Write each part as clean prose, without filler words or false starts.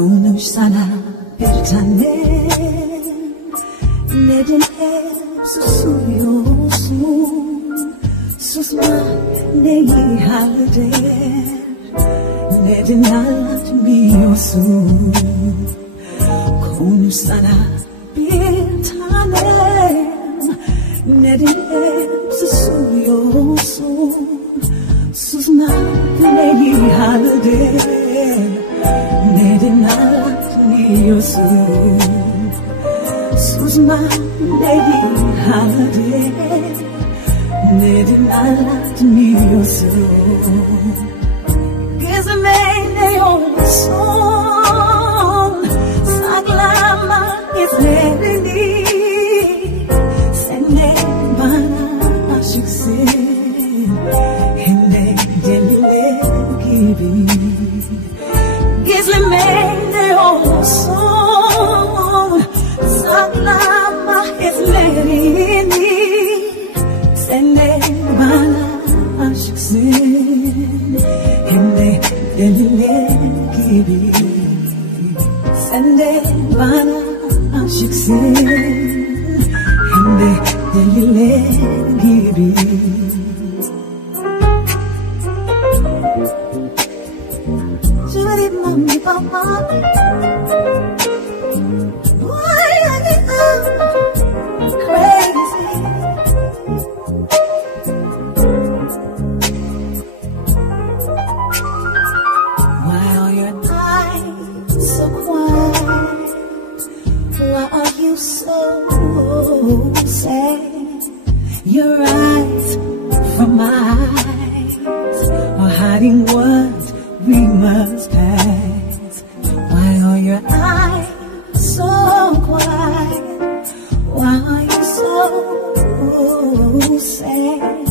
Konuşsana bir tanem, neden hep susuyorsun? Susma neyi halleder, neden anlatmıyorsun? Konuşsana bir tanem, neden hep susuyorsun? Susma neyi halleder, neden anlatmıyorsun? Susma neyi halleder, neden anlatmıyorsun? Gözüme ne olursun, saklama izlerini. Sen de bana aşıksın, hem de deliler gibi. Gizleme ne olursun, saklama izlerini. Sen de bana aşıksın, hem de deliler gibi. Sen de bana aşıksın, hem de deliler gibi. Mami, papa, why are you crazy? Why are your eyes so quiet? Why are you so sad? Your eyes from my eyes are hiding what we must pass. Why are your eyes so quiet? Why are you so sad?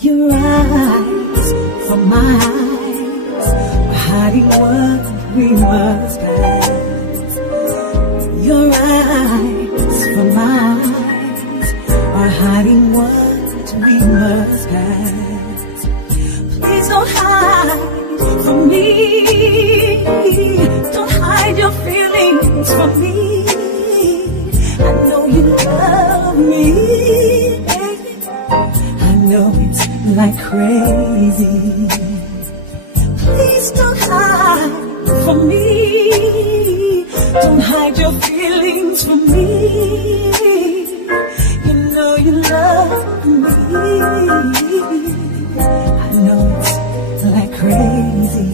Your eyes from my eyes are hiding what we must pass. Your eyes from my eyes are hiding what we must pass. Please don't hide from me, don't hide your feelings from me. I know you love me, I know it's like crazy. Please don't hide from me, don't hide your feelings from me. You know you love me, I know it's like crazy.